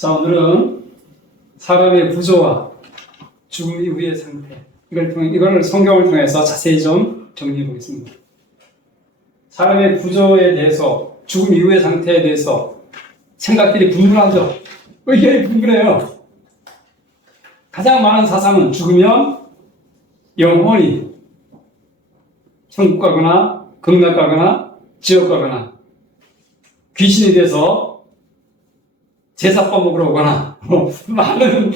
자, 오늘은 사람의 구조와 죽음 이후의 상태, 이걸 성경을 통해서 자세히 좀 정리해 보겠습니다. 사람의 구조에 대해서, 죽음 이후의 상태에 대해서 생각들이 분분하죠? 의견이 분분해요. 가장 많은 사상은 죽으면 영혼이 천국 가거나 극락 가거나 지옥 가거나 귀신이 돼서 제사 떠먹으러 오거나 많은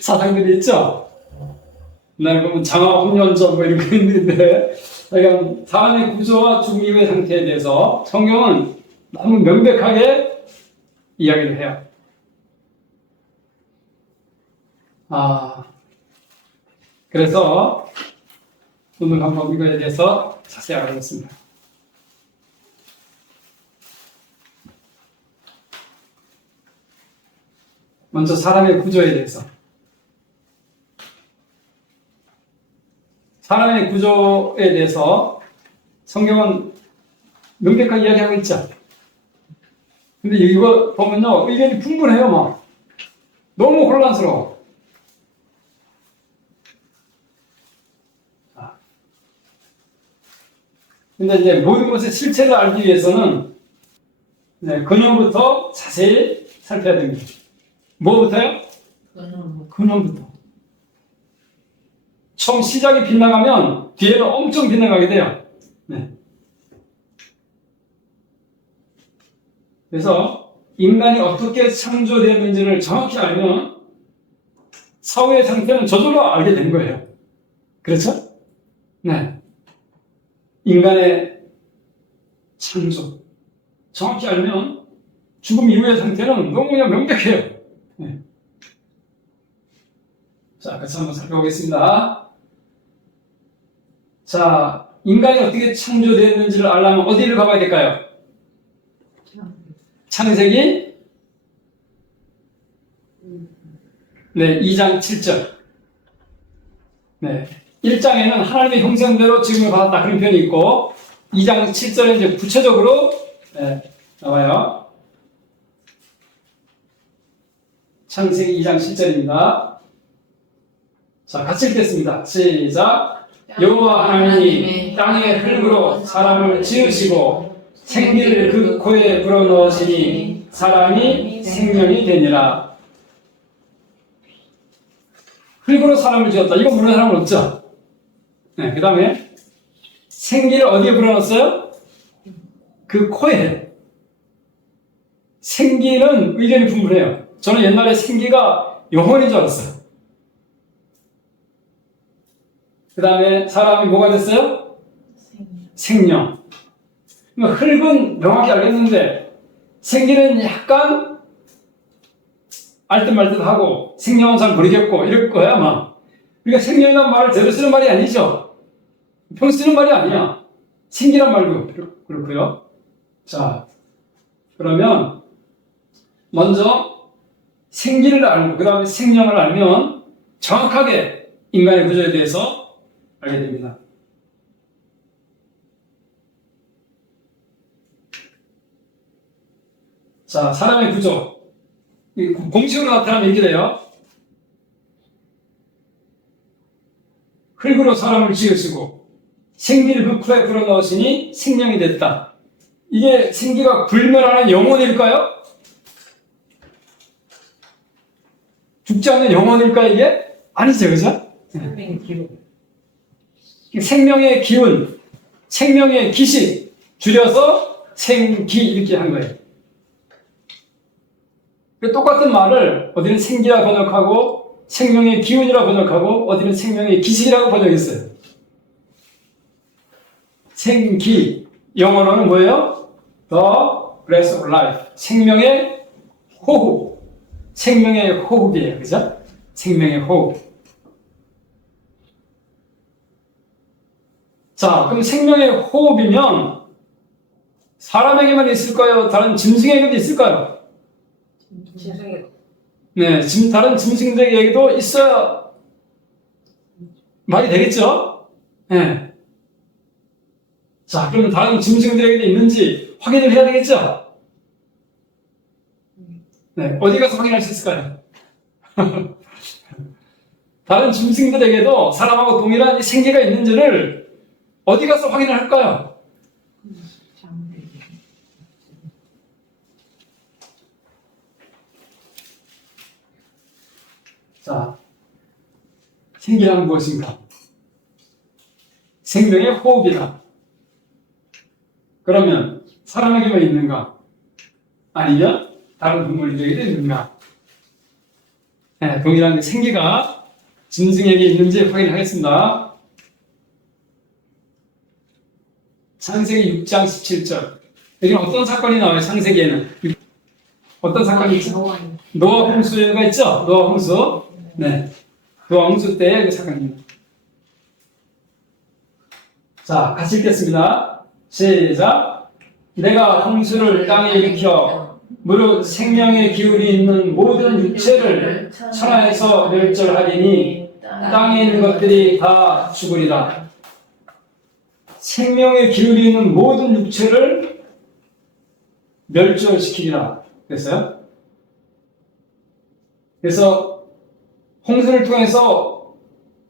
사상들이 있죠. 옛날에 보면 장화홍련전 이런 거 있는데, 그러니까 사람의 구조와 죽음 이후의 상태에 대해서 성경은 너무 명백하게 이야기를 해요. 그래서 오늘 한번 이거에 대해서 자세히 알아보겠습니다. 먼저 사람의 구조에 대해서. 사람의 구조에 대해서 성경은 명백하게 이야기하고 있죠. 근데 이거 보면요, 의견이 분분해요, 막. 너무 혼란스러워. 근데 이제 모든 것의 실체를 알기 위해서는 근원부터 자세히 살펴야 됩니다. 뭐부터요? 근원부터. 처음 시작이 빗나가면 뒤에는 엄청 빗나가게 돼요. 네. 그래서 인간이 어떻게 창조되었는지를 정확히 알면 사후의 상태는 저절로 알게 된 거예요. 그렇죠? 네. 인간의 창조. 정확히 알면 죽음 이후의 상태는 너무 그냥 명백해요. 네. 자, 같이 한번 살펴보겠습니다. 자, 인간이 어떻게 창조되었는지를 알려면 어디를 가봐야 될까요? 창세기 2장 7절. 네. 1장에는 하나님의 형상대로 지음을 받았다 그런 표현이 있고 2장 7절에 이제 구체적으로 나와요. 창세기 2장 7절입니다. 자, 같이 읽겠습니다. 시작. 여호와 하나님이 땅의 흙으로 사람을 지으시고 생기를 그 코에 불어넣으시니 사람이 생명이 되니라. 흙으로 사람을 지었다. 이거 모르는 사람은 없죠? 네, 그 다음에 생기를 어디에 불어넣었어요? 그 코에. 생기는 의견이 분분해요. 저는 옛날에 생기가 영혼인 줄 알았어요. 그 다음에 사람이 뭐가 됐어요? 생명. 흙은 명확히 알겠는데 생기는 약간 알듯 말듯 하고 생명은 잘 모르겠고 이럴 거야 아마. 그러니까 생명이란 말을 제대로 쓰는 말이 아니죠. 평소 쓰는 말이 아니야. 생기란 말도 그렇고요. 자, 그러면 먼저 생기를 알고 그 다음에 생명을 알면 정확하게 인간의 구조에 대해서 알게 됩니다. 자, 사람의 구조. 공식으로 나타나는 얘기래요. 흙으로 사람을 지으시고 생기를 그 코에 불어넣으시니 생명이 됐다. 이게 생기가 불멸하는 영혼일까요? 죽지 않는 영혼일까 이게? 아니죠, 그죠? 생명의 기운. 생명의 기운, 생명의 기식, 줄여서 생기 이렇게 한 거예요. 똑같은 말을 어디는 생기라 번역하고 생명의 기운이라 번역하고 어디는 생명의 기식이라고 번역했어요. 생기, 영어로는 뭐예요? The breath of life. 생명의 호흡. 생명의 호흡이에요. 그죠? 생명의 호흡. 자, 그럼 생명의 호흡이면 사람에게만 있을까요? 다른 짐승에게도 있을까요? 네, 다른 짐승들에게도 있어야 말이 되겠죠? 네. 자, 그러면 다른 짐승들에게도 있는지 확인을 해야 되겠죠? 네, 어디 가서 확인할 수 있을까요? 다른 짐승들에게도 사람하고 동일한 이 생기가 있는지를 어디 가서 확인을 할까요? 자, 생기란 무엇인가? 생명의 호흡이다. 그러면 사람에게만 있는가? 아니면 다른 동물들에게도 있는가? 네, 동일한 생기가 짐승에게 있는지 확인하겠습니다. 창세기 6장 17절. 여기는 어떤 사건이 나와요? 창세기에는 어떤 사건이 있죠? 노아 홍수가 있죠? 노아 홍수. 네, 노아 홍수 때의 그 사건입니다. 자, 같이 읽겠습니다. 시작. 내가 홍수를 땅에 일으켜 무릇 생명의 기운이 있는 모든 육체를 천하에서 멸절하리니 땅에 있는 것들이 다 죽으리라. 생명의 기운이 있는 모든 육체를 멸절시키리라. 그랬어요? 그래서 홍수를 통해서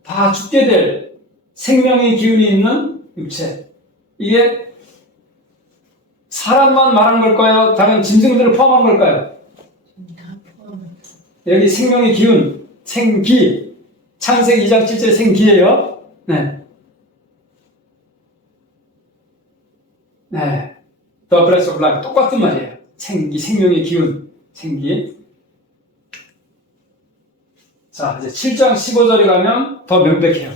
다 죽게 될 생명의 기운이 있는 육체. 이게 사람만 말하는 걸까요? 다른 짐승들을 포함한 걸까요? 여기 생명의 기운, 생기. 창세기 2장 7절 생기예요. 네. 네. The breath of life. 똑같은 말이에요. 생기, 생명의 기운, 생기. 자, 이제 7장 15절에 가면 더 명백해요.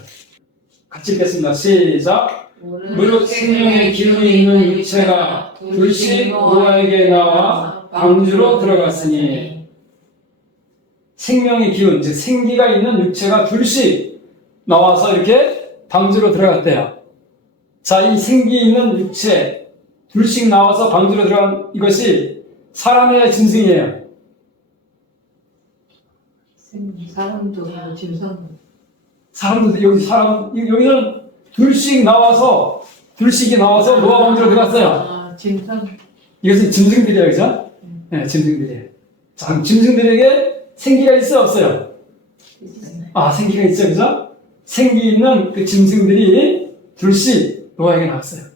같이 읽겠습니다. 시작. 무릇 생명의 기운이 있는 육체가 둘씩 노아에게 나와 방주로 들어갔으니 생명의 기운, 즉 생기가 있는 육체가 둘씩 나와서 이렇게 방주로 들어갔대요. 자, 이 생기 있는 육체 둘씩 나와서 방주로 들어간 이것이 사람의 짐승이에요. 사람도 짐승도 사람도 여기는 둘씩이 나와서 노아 방주로 들어갔어요. 짐승. 이것은 짐승들이에요, 그죠? 네, 짐승들이에요. 자, 그럼 짐승들에게 생기가 있어요, 없어요? 아, 생기가 있죠, 그죠? 생기 있는 그 짐승들이 둘씩 노아에게 나왔어요.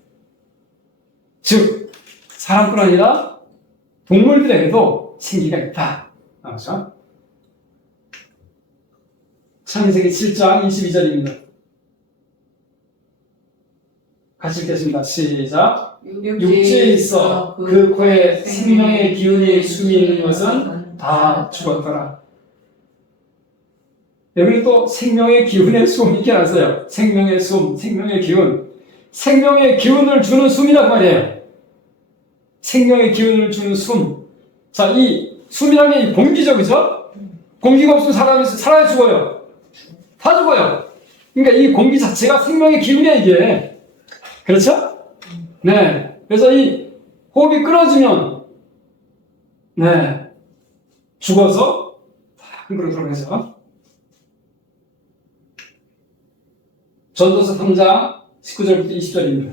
즉, 사람뿐 아니라 동물들에게도 생기가 있다. 그렇죠? 창세기 7장 22절입니다. 같이 읽겠습니다. 시작. 육지에 있어 그 코에 생명의 기운이 숨이 있는 것은 다 죽었더라. 여기 또 생명의 기운의 숨 이렇게 나왔어요. 생명의 숨, 생명의 기운. 생명의 기운을 주는 숨이란 말이에요. 생명의 기운을 주는 숨. 자, 이 숨이라는 게 공기죠, 그죠? 공기가 없으면 사람이 살아야 죽어요. 다 죽어요. 그러니까 이 공기 자체가 생명의 기운이야, 이게. 그렇죠? 네. 그래서 이 호흡이 끊어지면, 네. 죽어서 한그로 들어가죠. 전도서 3장 19절부터 20절입니다.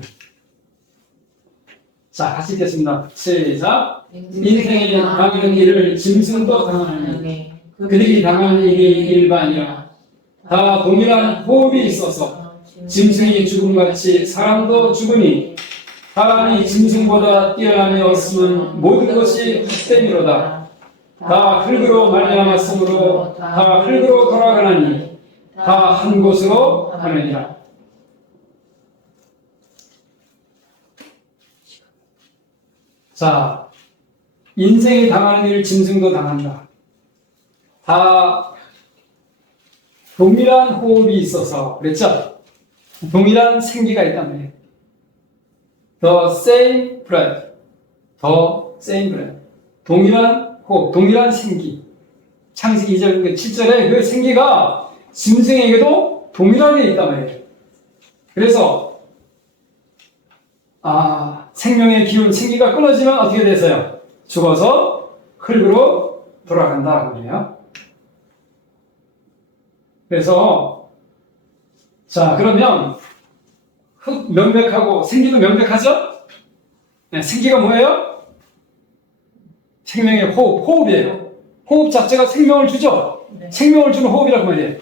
자, 같이 읽겠습니다. 시작. 인생에는 당하는 일을 짐승도 당하느니 그들이 당하는 일이 일반이라. 다 동일한 호흡이 있어서 짐승이 죽음같이 사람도 죽으니 사람이 짐승보다 뛰어나었으면 모든 것이 헛됨이로다. 다 흙으로 말미암았으므로 다 흙으로 돌아가나니 다 한 곳으로 가느니라. 자, 인생이 당하는 일을 짐승도 당한다. 다 동일한 호흡이 있어서 그랬죠? 동일한 생기가 있단 말이에요. The same breath. The same breath. 동일한 호흡, 동일한 생기. 창세기 2절, 7절에 그 생기가 짐승에게도 동일하게 있단 말이에요. 그래서 생명의 기운, 생기가 끊어지면 어떻게 되세요? 죽어서 흙으로 돌아간다. 그러네요. 그래서 자, 그러면 흙 명백하고 생기도 명백하죠? 네, 생기가 뭐예요? 생명의 호흡이에요. 호흡 자체가 생명을 주죠? 네. 생명을 주는 호흡이라고 말이에요.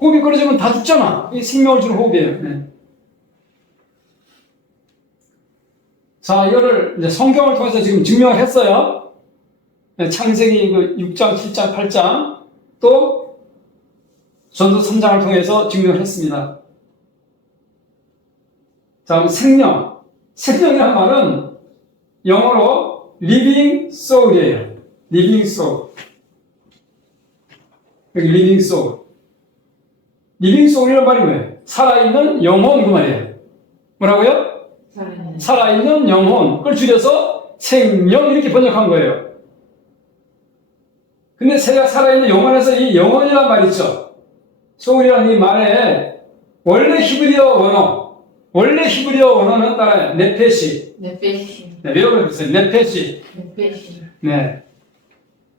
호흡이 끊어지면 다 죽잖아. 이게 생명을 주는 호흡이에요. 네. 자, 이거를 이제 성경을 통해서 지금 증명을 했어요. 네, 창세기 그 6장, 7장, 8장, 또 전도 3장을 통해서 증명을 했습니다. 자, 생명. 생명이라는 말은 영어로 living soul이에요. living soul. 여기 living soul. living soul이라는 말이 뭐예요? 살아있는 영혼 그 말이에요. 뭐라고요? 살아있는 영혼. 그걸 줄여서 생명 이렇게 번역한 거예요. 근데 제가 살아있는 영혼에서 이 영혼이라는 말 있죠? soul이라는 이 말에 원래 히브리어 원어는 따라요. 네페시. 네, 외워보세요. 네페시. 네.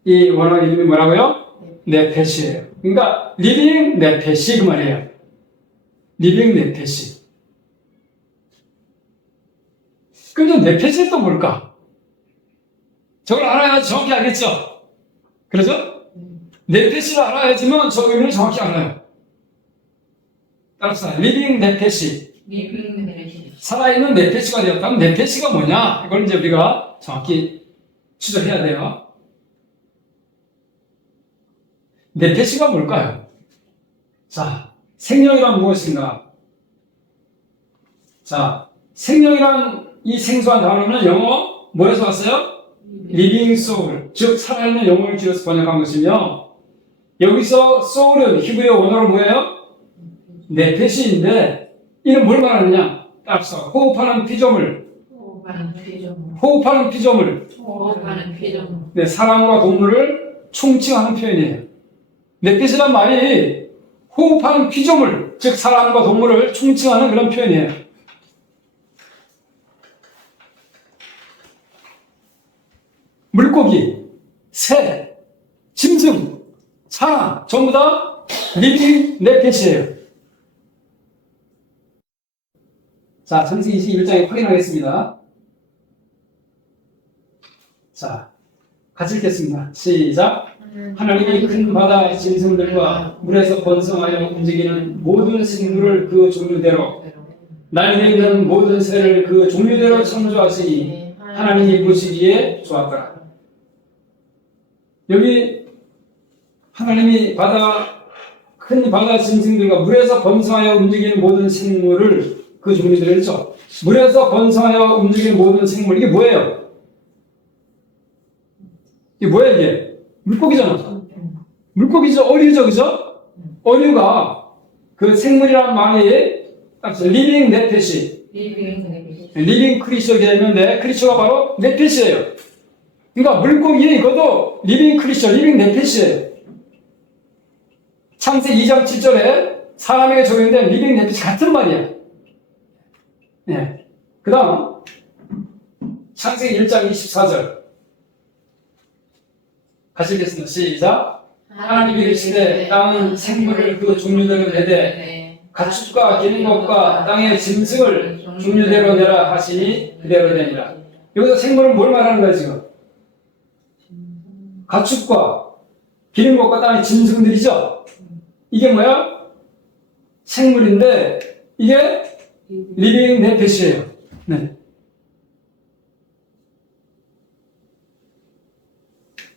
이 원어 이름이 뭐라고요? 네페시예요. 그러니까 리빙 네페시 그 말이에요. 리빙 네페시. 그럼 네페시는 또 뭘까? 저걸 알아야 정확히 알겠죠? 그러죠? 네페시를 알아야지만 저 의미를 정확히 알아요. 따라서 리빙 네페시. 살아있는 네페시가 되었다면 네페시가 뭐냐? 이걸 이제 우리가 정확히 추적해야 돼요. 네페시가 뭘까요? 자, 생명이란 무엇인가? 자, 생명이란 이 생소한 단어는 영어 뭐에서 왔어요? living soul, 즉 살아있는 영혼을 줄여서 번역한 것이며 여기서 soul은 히브리어 원어로 뭐예요? 네페시인데 이는 뭘 말하느냐? 따라서 호흡하는 피조물. 네, 사람과 동물을 총칭하는 표현이에요. 네페시란 말이 호흡하는 피조물, 즉 사람과 동물을 총칭하는 그런 표현이에요. 물고기, 새, 짐승, 사람 전부 다 리빙 네페시예요. 자, 창세기 21장에 확인하겠습니다. 자, 같이 읽겠습니다. 시작. 하나님이 큰 바다 짐승들과 물에서 번성하여 움직이는 모든 생물을 그 종류대로 날개 있는 모든 새를 그 종류대로 창조하시니 하나님이 보시기에 좋았더라. 여기 하나님이 큰 바다 짐승들과 물에서 번성하여 움직이는 모든 생물을 그 종류대로 했죠. 물에서 번성하여 움직이는 모든 생물, 이게 뭐예요? 이게 뭐야 이게? 물고기잖아. 물고기죠. 어류죠. 그죠? 어류가 그 생물이라는 말이 딱 리빙 네페시. 리빙 크리처가 되는데 크리처가 바로 네페시예요. 그러니까 물고기에 이것도 리빙 크리처, 리빙 네페시예요. 창세기 2장 7절에 사람에게 적용된 리빙 네페시 같은 말이야. 네. 그 다음 창세기 1장 24절 같이 읽겠습니다. 시작. 하나님이 이르시되 땅은 생물을 그 종류대로 내되 가축과 기는 것과 땅의 짐승을 종류대로 내라 하시니 그대로 되니라. 여기서 생물은 뭘 말하는 거야 지금? 가축과 기는 것과 땅의 짐승들이죠. 이게 뭐야? 생물인데 이게 리빙 네페시예요. 네.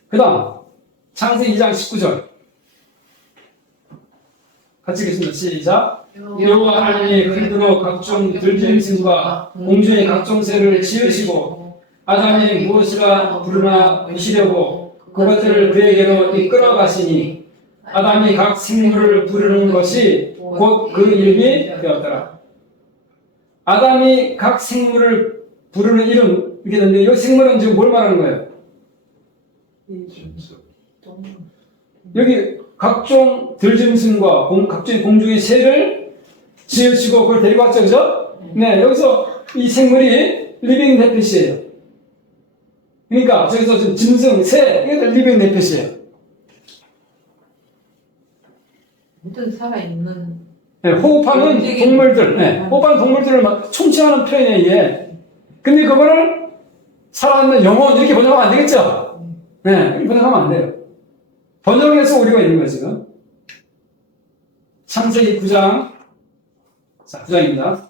그 다음 창세기 2장 19절 같이 읽겠습니다. 시작. 여호와 하나님이 그들로 각종 들짐승과 공중의 각종 새를 지으시고 아담이 무엇이라 부르나 보시려고 그것들을 그에게로 이끌어 가시니 아담이 각 생물을 부르는 것이 곧 그 이름이 되었더라. 아담이 각 생물을 부르는 이름 이렇게 되는데 이 생물은 지금 뭘 말하는 거예요? 여기 각종 들짐승과 각종 공중의 새를 지으시고 그걸 데리고 왔죠, 그죠? 네, 여기서 이 생물이 리빙 네페시예요. 그러니까 저기서 지금 짐승, 새 이게 리빙 네페시예요. 모든 살아있는 네, 호흡하는 동물들, 네, 호흡하는 동물들을 막 총칭하는 표현이에요, 이게. 근데 그거를 살아있는 영혼 이렇게 번역하면 안 되겠죠? 네, 이렇게 번역하면 안 돼요. 번역에서 오류가 있는 거예요, 지금. 창세기 9장. 자, 9장입니다.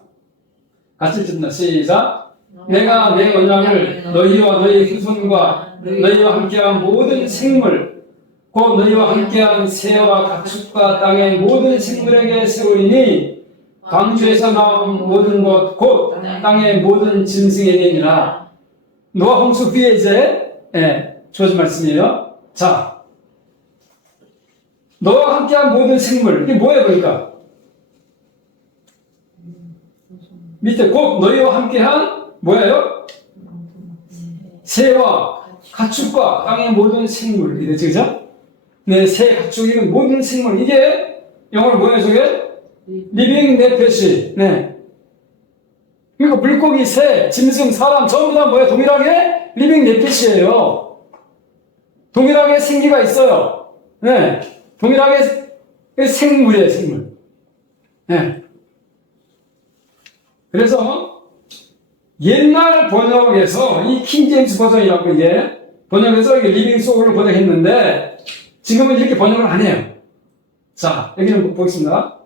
같이 읽습니다. 시작. 내가 내 언약을 너희와 너희 후손과 너희와 함께한 모든 생물, 곧 너희와 함께한 새와 가축과 땅의 모든 생물에게 세우리니 광주에서 나온 모든 것, 곧 땅의 모든 짐승에게니라. 노아 홍수 후에 이제 주어진 말씀이에요. 자, 너와 함께한 모든 생물, 이게 뭐예요, 그러니까? 밑에 곧 너희와 함께한 뭐예요? 새와 가축과 땅의 모든 생물, 이랬죠, 그죠? 네, 새, 가축이는 모든 생물, 이게 영어로 뭐예요, 저게? 리빙 네페시. 네. 그러니까 물고기, 새, 짐승, 사람 전부 다 뭐예요? 동일하게 리빙 네페시예요. 동일하게 생기가 있어요. 네. 동일하게 생물이에요, 생물. 네. 그래서 옛날 번역에서 이 킹제임스 버전이라고 이게 번역에서 이게 리빙 소울을 번역했는데 지금은 이렇게 번역을 안 해요. 자, 여기는 보겠습니다.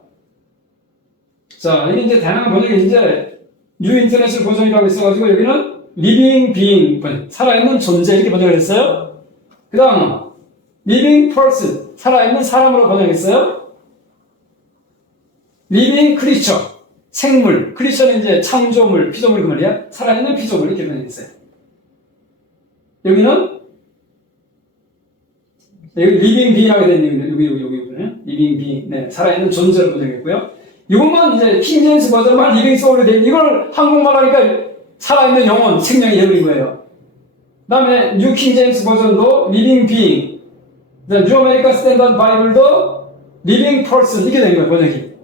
자, 여기 이제 다양한 번역이 이제 뉴 인터내셔널 버전이라고 있어가지고 여기는 리빙 비잉 번역, 살아있는 존재 이렇게 번역을 했어요. 그 다음 리빙 퍼슨, 살아있는 사람으로 번역했어요. 리빙 크리처, 생물, 크리처는 이제 창조물, 피조물 그 말이야. 살아있는 피조물 이렇게 번역했어요. 여기는 여기 리빙 비잉이라고 되어 있는 여기 리빙 비잉, 네, 살아있는 존재로 번역했고요. 이것만 이제 킹제임스 버전만 리빙 소울로 되어 있는 이걸 한국말 하니까 살아있는 영혼, 생명이 되어버린 거예요. 그 다음에 뉴 킹제임스 버전도 리빙 비잉, 뉴 아메리칸 스탠다드 바이블도 리빙 퍼슨 이렇게 된 거예요, 번역이.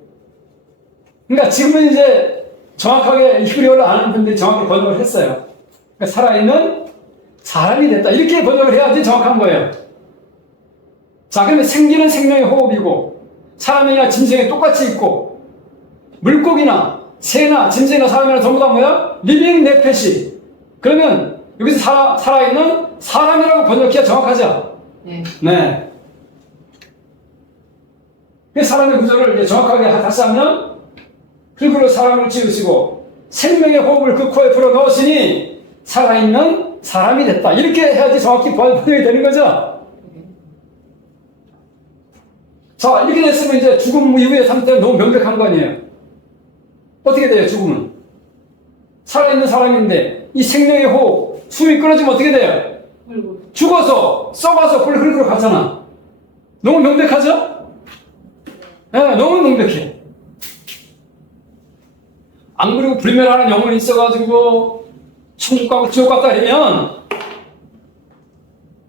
그러니까 지금은 이제 정확하게 히브리어를 아는 분들이 정확히 번역을 했어요. 그러니까 살아있는 사람이 됐다. 이렇게 번역을 해야지 정확한 거예요. 자, 그러면 생기는 생명의 호흡이고, 사람이나 짐승이 똑같이 있고, 물고기나 새나 짐승이나 사람이나 전부 다 뭐야? 리빙 네페시. 그러면 여기서 살아있는 사람이라고 번역해야 정확하죠? 네. 네. 그 사람의 구조를 이제 정확하게 다시 하면, 흙으로 사람을 지으시고, 생명의 호흡을 그 코에 불어 넣으시니, 살아있는 사람이 됐다. 이렇게 해야지 정확히 번역이 되는 거죠? 자, 이렇게 됐으면 이제 죽음 이후의 상태는 너무 명백한 거 아니에요? 어떻게 돼요, 죽음은? 살아있는 사람인데, 이 생명의 호흡, 숨이 끊어지면 어떻게 돼요? 죽어서, 썩어서 흙으로 가잖아. 너무 명백하죠? 네, 너무 명백해. 안 그리고 불멸하는 영혼이 있어가지고, 천국 가고 지옥 갔다 이러면,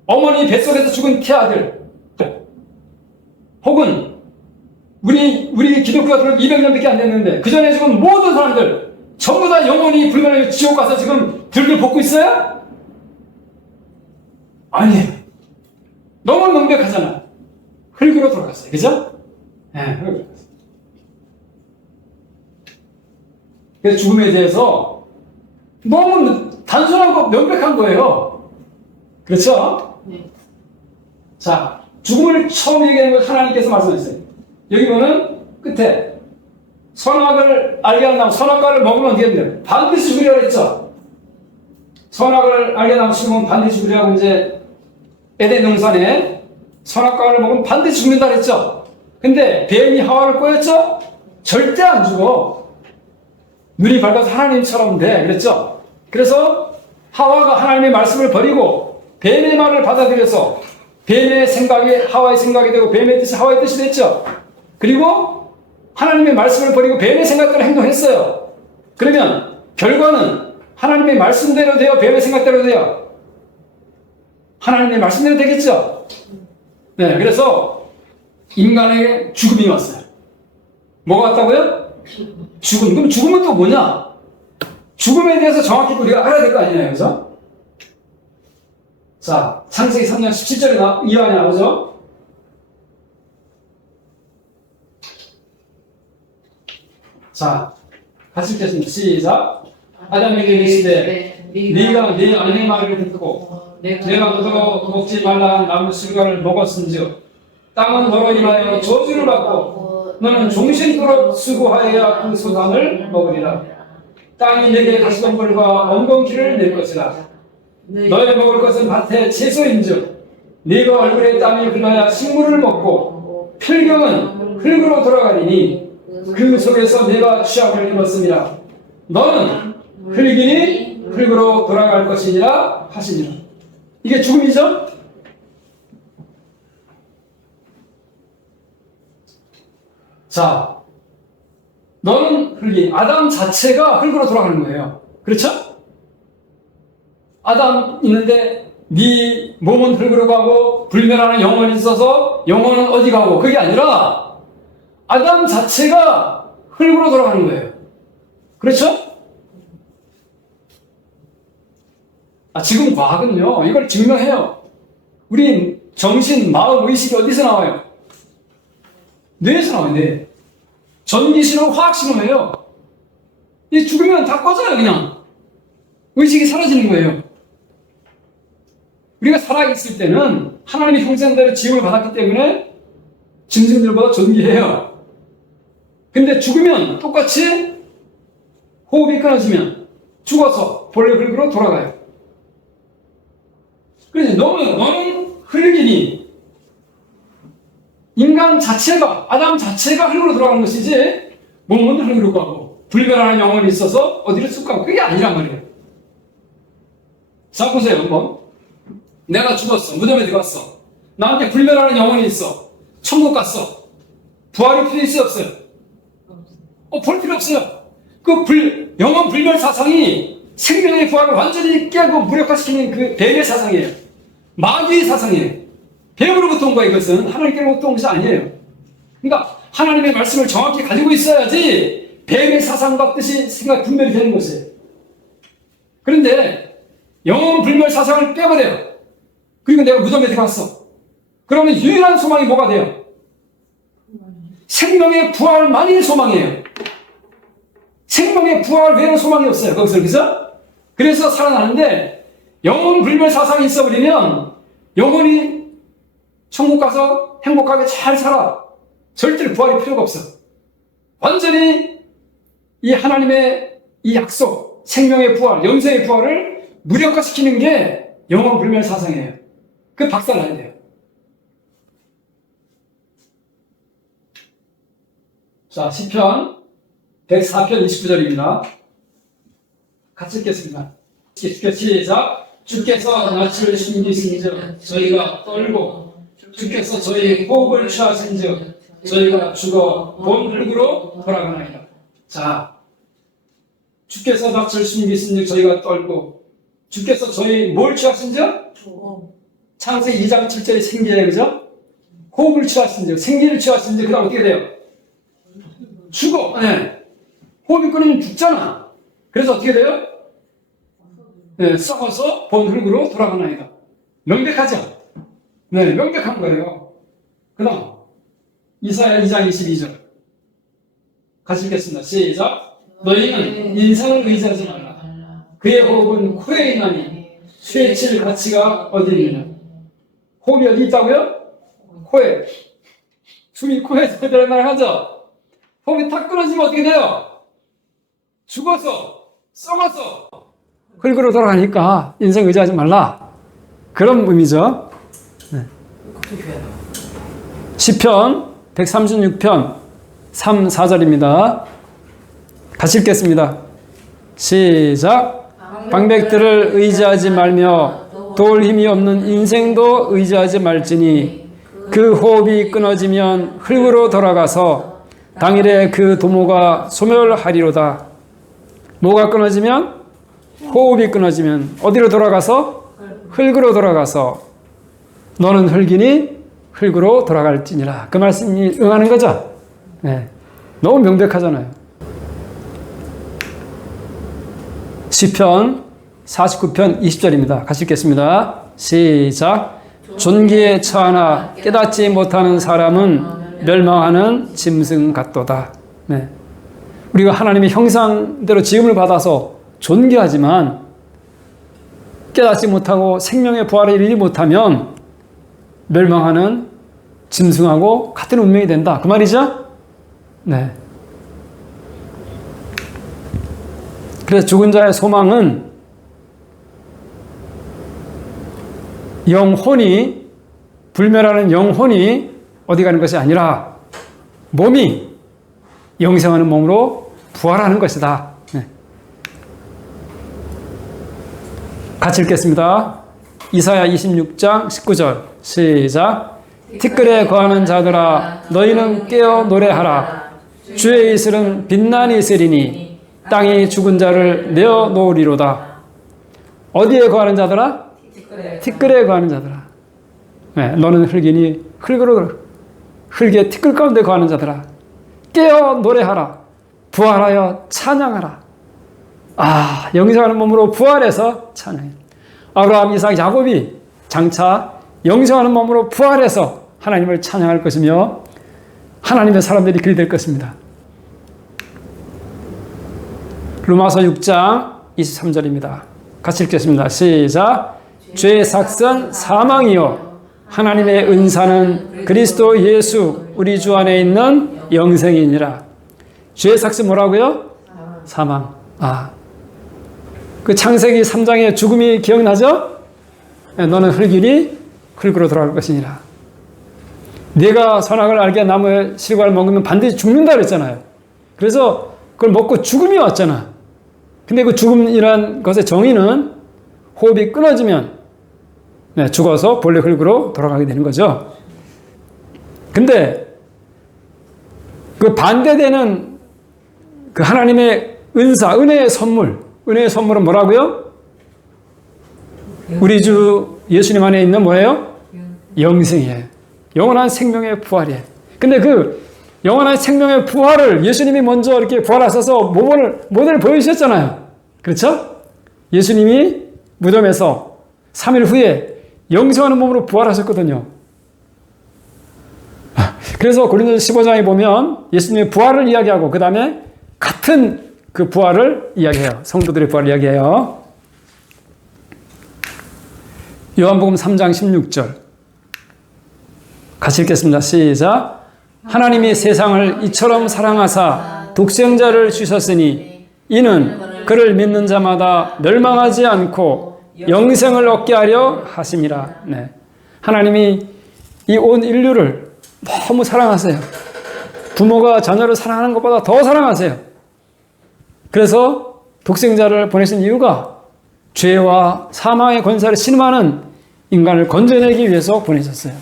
어머니 뱃속에서 죽은 태아들, 혹은 우리 기독교가 들어온 200년밖에 안 됐는데 그 전에 죽은 모든 사람들 전부 다 영원히 불멸하여 지옥 가서 지금 들들 볶고 있어요? 아니에요. 너무 명백하잖아. 흙으로 돌아갔어요. 그죠? 네, 흙으로 돌아갔어요. 그래서 죽음에 대해서 너무 단순하고 명백한 거예요. 그렇죠? 네. 자, 죽음을 처음 얘기하는 걸 하나님께서 말씀하셨어요. 여기 보면 끝에 선악을 알게 한 다음 선악과를 먹으면 어떻게 됩니까? 반드시 죽으리라고 했죠. 선악을 알게 한 다음 죽으면 반드시 죽으리라고 이제 에덴 동산에 선악과를 먹으면 반드시 죽는다 그랬죠. 근데 뱀이 하와를 꼬였죠? 절대 안 죽어. 눈이 밝아서 하나님처럼 돼 그랬죠. 그래서 하와가 하나님의 말씀을 버리고 뱀의 말을 받아들여서 뱀의 생각이 하와의 생각이 되고 뱀의 뜻이 하와의 뜻이 됐죠. 그리고 하나님의 말씀을 버리고 뱀의 생각대로 행동했어요. 그러면 결과는 하나님의 말씀대로 돼요? 뱀의 생각대로 돼요? 하나님의 말씀대로 되겠죠? 네, 그래서 인간에게 죽음이 왔어요. 뭐가 왔다고요? 죽음. 그럼 죽음은 또 뭐냐? 죽음에 대해서 정확히 우리가 알아야 될 거 아니에요, 그죠? 자, 창세기 3장 17절에 이하에 나오죠? 자, 같이 읽겠습니다. 시작. 아담에게 이르시되 네가 네 아내의 말을 듣고 내가 너도 먹지 말라 한 나무 실과를 먹었은즉 땅은 너로 인하여 저주를 받고 너는 종신토록 수고하여야 그 소산을 먹으리라. 땅이 내게 가시덤불과 엉겅퀴를 낼 것이라. 너의 먹을 것은 밭의 채소인즉 네가 얼굴에 땀이 흘러야 식물을 먹고 필경은 흙으로 돌아가리니 그 속에서 내가 취약을 입었습니다. 너는 흙이니 흙으로 돌아갈 것이니라 하시니라. 이게 죽음이죠? 자, 너는 흙이, 아담 자체가 흙으로 돌아가는 거예요. 그렇죠? 아담 있는데 네 몸은 흙으로 가고 불멸하는 영혼이 있어서 영혼은 어디 가고, 그게 아니라 아담 자체가 흙으로 돌아가는 거예요. 그렇죠? 지금 과학은요, 이걸 증명해요. 우리 정신, 마음, 의식이 어디서 나와요? 뇌에서 나와요, 뇌. 전기신호, 화학신호예요. 이 죽으면 다 꺼져요, 그냥. 의식이 사라지는 거예요. 우리가 살아있을 때는 하나님의 형상대로 지음을 받았기 때문에 짐승들보다 존귀해요. 근데 죽으면 똑같이 호흡이 끊어지면 죽어서 본래 흙으로 돌아가요. 그래서 너는 흙이니 인간 자체가, 아담 자체가 흙으로 돌아가는 것이지 몸은 흙으로 가고 불멸하는 영혼이 있어서 어디로 쑥 가고, 그게 아니란 말이에요. 자, 보세요 한번. 내가 죽었어. 무덤에 들어갔어. 나한테 불멸하는 영혼이 있어. 천국 갔어. 부활이 필요 있어요, 없어요? 볼 필요 없어요. 영혼 불멸 사상이 생명의 부활을 완전히 깨고 무력화시키는 그 뱀의 사상이에요. 마귀의 사상이에요. 뱀으로부터 온 거예요. 이것은 하나님께로부터 온 것이 아니에요. 그러니까 하나님의 말씀을 정확히 가지고 있어야지 뱀의 사상과 뜻이 생각 분별이 되는 것이에요. 그런데 영혼 불멸 사상을 빼버려요. 그리고 내가 무덤에 들어갔어. 그러면 유일한 소망이 뭐가 돼요? 생명의 부활만이 소망이에요. 생명의 부활 외에는 소망이 없어요. 거기서, 그죠? 그래서 살아나는데, 영혼 불멸 사상이 있어버리면 영혼이 천국 가서 행복하게 잘 살아. 절대로 부활이 필요가 없어. 완전히 이 하나님의 이 약속, 생명의 부활, 영생의 부활을 무력화시키는 게 영혼 불멸 사상이에요. 그 박살나야 돼요. 자, 시편 104편 29절입니다. 같이 읽겠습니다. 시작. 주께서 낯을 숨기신즉 저희가 떨고 주께서 저희 호흡을 취하신즉 저희가 죽어 본 흙으로 돌아가나이다. 자, 주께서 낯을 숨기신즉 저희가 떨고 주께서 저희 뭘 취하신즉? 창세기 2장 7절에 생기예요, 그죠? 호흡을 취하신즉, 생기를 취하신즉, 그다음 어떻게 돼요? 죽어. 네. 호흡이 끊이면 죽잖아. 그래서 어떻게 돼요? 네, 썩어서 본 흙으로 돌아가나이다. 명백하죠? 네, 명백한 거예요. 그 다음 이사야 2장 22절 같이 읽겠습니다. 시작. 너희는 인상을 의지하지 말라. 그의 호흡은 코에 있나니 쇠칠 가치가 어디 있느냐. 호흡이 어디 있다고요? 코에. 숨이 코에서 들어가는 하죠? 호흡이 탁 끊어지면 어떻게 돼요? 죽어서, 썩어서 흙으로 돌아가니까 인생 의지하지 말라. 그런 의미죠. 네. 시편 136편 3, 4절입니다. 같이 읽겠습니다. 시작. 방백들을 의지하지 말며 도울 힘이 없는 인생도 의지하지 말지니 그 호흡이 끊어지면 흙으로 돌아가서 당일에 그 도모가 소멸하리로다. 뭐가 끊어지면? 호흡이 끊어지면 어디로 돌아가서? 흙으로 돌아가서 너는 흙이니 흙으로 돌아갈지니라. 그 말씀이 응하는 거죠? 네. 너무 명백하잖아요. 시편 49편 20절입니다. 같이 읽겠습니다. 시작. 존귀에 처하나 깨닫지 못하는 사람은 멸망하는 짐승 같도다. 네. 우리가 하나님의 형상대로 지음을 받아서 존귀하지만 깨닫지 못하고 생명의 부활에 이르지 못하면 멸망하는 짐승하고 같은 운명이 된다. 그 말이죠? 네. 그래서 죽은 자의 소망은 영혼이, 불멸하는 영혼이 어디 가는 것이 아니라 몸이 영생하는 몸으로 부활하는 것이다. 네. 같이 읽겠습니다. 이사야 26장 19절 시작. 티끌에 거하는 자들아 너희는 깨어 노래하라. 주의 이슬은 빛나니 있으리니 땅이 죽은 자를 내어 놓으리로다. 어디에 거하는 자들아? 티끌에 거하는 자들아. 네, 너는 흙이니 흙의 티끌 가운데 거하는 자들아 깨어 노래하라. 부활하여 찬양하라. 아, 영생하는 몸으로 부활해서 찬양해. 아브라함, 이삭, 야곱이 장차 영생하는 몸으로 부활해서 하나님을 찬양할 것이며 하나님의 사람들이 그리 될 것입니다. 로마서 6장 23절입니다. 같이 읽겠습니다. 시작. 죄의 삭은 사망이요 하나님의 은사는 그리스도 예수 우리 주 안에 있는 영생이니라. 죄의 삭은 뭐라고요? 사망. 그 창세기 3장의 죽음이 기억나죠? 너는 흙이니 흙으로 돌아갈 것이니라. 네가 선악을 알게 나무의 실과를 먹으면 반드시 죽는다 그랬잖아요. 그래서 그걸 먹고 죽음이 왔잖아. 근데 그 죽음이란 것의 정의는 호흡이 끊어지면 죽어서 본래 흙으로 돌아가게 되는 거죠. 근데 그 반대되는 그 하나님의 은사, 은혜의 선물은 뭐라고요? 우리 주 예수님 안에 있는 뭐예요? 영생이에요. 영원한 생명의 부활이에요. 근데 그 영원한 생명의 부활을 예수님이 먼저 이렇게 부활하셔서 모델을 보여주셨잖아요. 그렇죠? 예수님이 무덤에서 3일 후에 영생하는 몸으로 부활하셨거든요. 그래서 고린도서 15장에 보면 예수님의 부활을 이야기하고 그 다음에 같은 그 부활을 이야기해요. 성도들의 부활을 이야기해요. 요한복음 3장 16절 같이 읽겠습니다. 시작. 하나님이 세상을 이처럼 사랑하사 독생자를 주셨으니 이는 그를 믿는 자마다 멸망하지 않고 영생을 얻게 하려 하심이라. 네. 하나님이 이 온 인류를 너무 사랑하세요. 부모가 자녀를 사랑하는 것보다 더 사랑하세요. 그래서 독생자를 보내신 이유가 죄와 사망의 권세를 신음하는 인간을 건져내기 위해서 보내셨어요.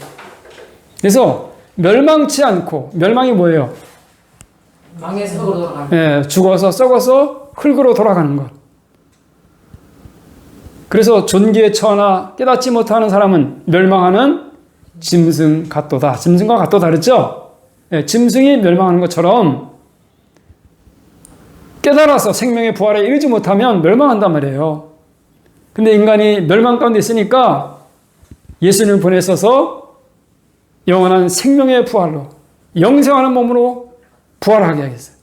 그래서 멸망치 않고, 멸망이 뭐예요? 망해서 돌아가는. 죽어서 썩어서 흙으로 돌아가는 것. 그래서 존귀에 처하나 깨닫지 못하는 사람은 멸망하는 짐승 같도다. 짐승과 같도다 그랬죠? 짐승이 멸망하는 것처럼 깨달아서 생명의 부활에 이르지 못하면 멸망한단 말이에요. 근데 인간이 멸망 가운데 있으니까 예수님을 보내셔서 영원한 생명의 부활로 영생하는 몸으로 부활하게 하겠어요.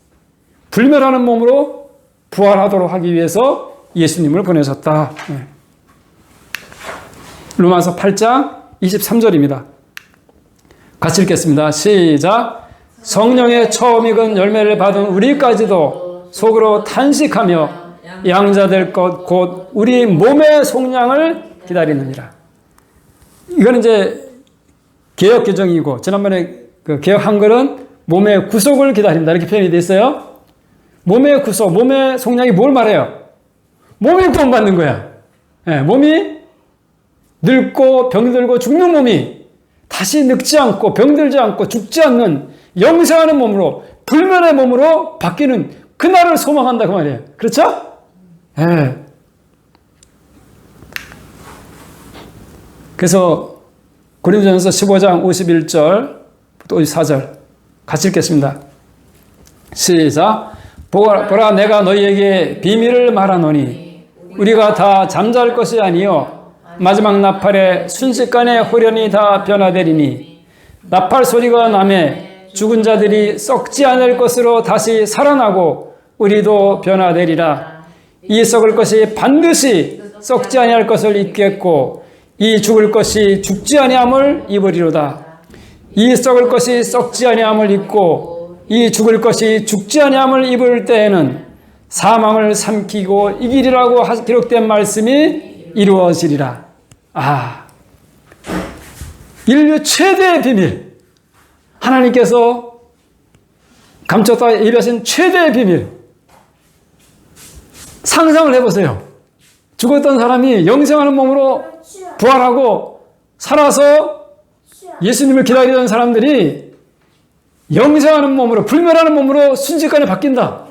불멸하는 몸으로 부활하도록 하기 위해서 예수님을 보내셨다. 로마서 8장 23절입니다. 같이 읽겠습니다. 시작. 성령의 처음 익은 열매를 받은 우리까지도 속으로 탄식하며 양자될 것 곧 우리 몸의 속량을 기다리느니라. 이거는 이제 개역 개정이고 지난번에 그 개역 한글은 몸의 구속을 기다린다 이렇게 표현이 되어 있어요. 몸의 구속, 몸의 속량이 뭘 말해요? 몸이 구원받는 거야. 몸이 늙고 병들고 죽는 몸이 다시 늙지 않고 병들지 않고 죽지 않는 영생하는 몸으로 불멸의 몸으로 바뀌는 그날을 소망한다 그 말이에요. 그렇죠? 그래서 고린도전서 15장 51절 또 54절 같이 읽겠습니다. 시작. 보라 내가 너희에게 비밀을 말하노니 우리가 다 잠잘 것이 아니요 마지막 나팔에 순식간에 홀연히 다 변화되리니 나팔 소리가 나매 죽은 자들이 썩지 않을 것으로 다시 살아나고 우리도 변화되리라. 이 썩을 것이 반드시 썩지 아니할 것을 입겠고 이 죽을 것이 죽지 아니함을 입으리로다. 이 썩을 것이 썩지 아니함을 입고 이 죽을 것이 죽지 아니함을 입을 때에는 사망을 삼키고 이기리라고 기록된 말씀이 이루어지리라. 아, 인류 최대의 비밀, 하나님께서 감췄다 예비하신 최대의 비밀. 상상을 해보세요. 죽었던 사람이 영생하는 몸으로 부활하고 살아서 예수님을 기다리던 사람들이 영생하는 몸으로, 불멸하는 몸으로 순식간에 바뀐다.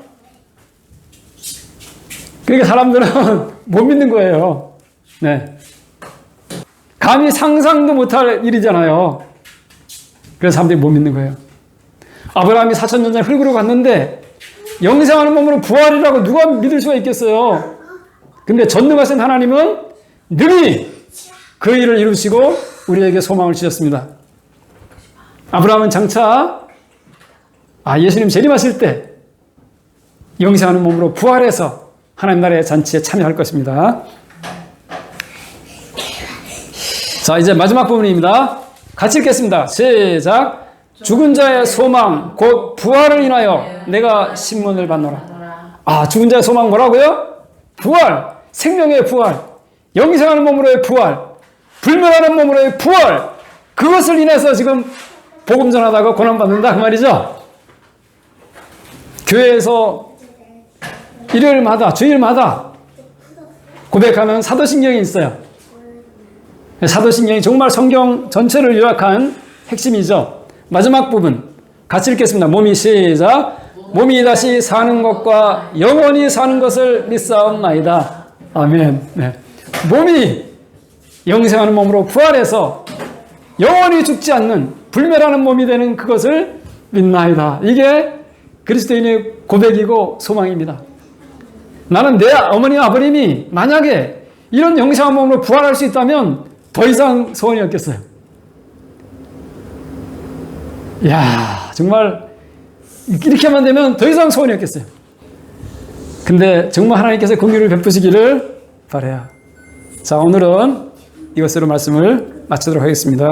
그러니까 사람들은 못 믿는 거예요. 네. 감히 상상도 못할 일이잖아요. 그래서 사람들이 못 믿는 거예요. 아브라함이 4,000년 전에 흙으로 갔는데 영생하는 몸으로 부활이라고 누가 믿을 수가 있겠어요. 근데 전능하신 하나님은 능히 그 일을 이루시고 우리에게 소망을 주셨습니다. 아브라함은 장차 예수님 재림하실 때 영생하는 몸으로 부활해서 하나님 나라의 잔치에 참여할 것입니다. 자, 이제 마지막 부분입니다. 같이 읽겠습니다. 시작. 죽은 자의 소망 곧 부활을 인하여 내가 신문을 받노라. 죽은 자의 소망 뭐라고요? 부활, 생명의 부활, 영생하는 몸으로의 부활, 불멸하는 몸으로의 부활. 그것을 인해서 지금 복음 전하다가 고난받는다 그 말이죠. 교회에서 일요일마다, 주일마다 고백하는 사도신경이 있어요. 사도신경이 정말 성경 전체를 요약한 핵심이죠. 마지막 부분 같이 읽겠습니다. 몸이 시작. 몸이 다시 사는 것과 영원히 사는 것을 믿사옵나이다. 아멘. 네. 몸이 영생하는 몸으로 부활해서 영원히 죽지 않는 불멸하는 몸이 되는 그것을 믿나이다. 이게 그리스도인의 고백이고 소망입니다. 나는 내 어머니와 아버님이 만약에 이런 영생한 몸으로 부활할 수 있다면 더 이상 소원이 없겠어요. 이야, 정말 이렇게만 되면 더 이상 소원이 없겠어요. 근데 정말 하나님께서 긍휼을 베푸시기를 바라요. 자, 오늘은 이것으로 말씀을 마치도록 하겠습니다.